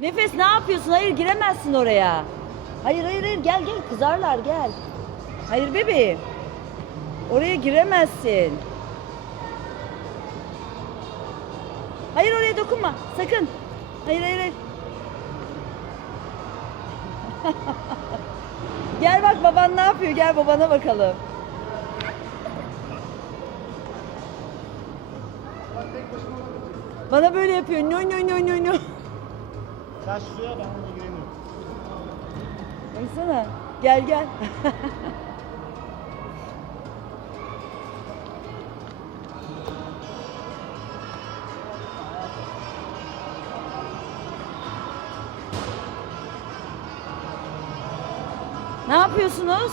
Nefes ne yapıyorsun? Hayır giremezsin oraya. Hayır hayır hayır gel gel kızarlar gel. Hayır bebeğim. Oraya giremezsin. Hayır oraya dokunma sakın. Hayır hayır hayır. gel bak baban ne yapıyor gel babana bakalım. Bana böyle yapıyor. No no no no no. Sen şuraya ben ona giremiyorum. Baksana. Gel gel. ne yapıyorsunuz?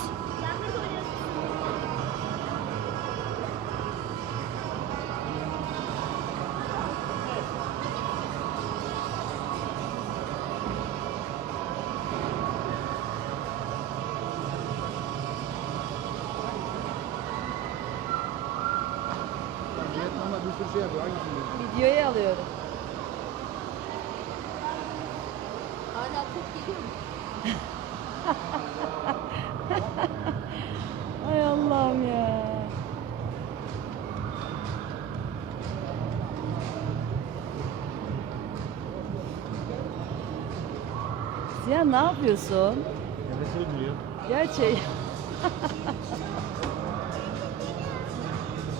Bir sürü şey yapıyor. Hangisini? Videoya alıyorum. Hala top geliyor mu? Ay Allah'ım ya. Ziya ne yapıyorsun? Nefes öldürüyor. Gerçek.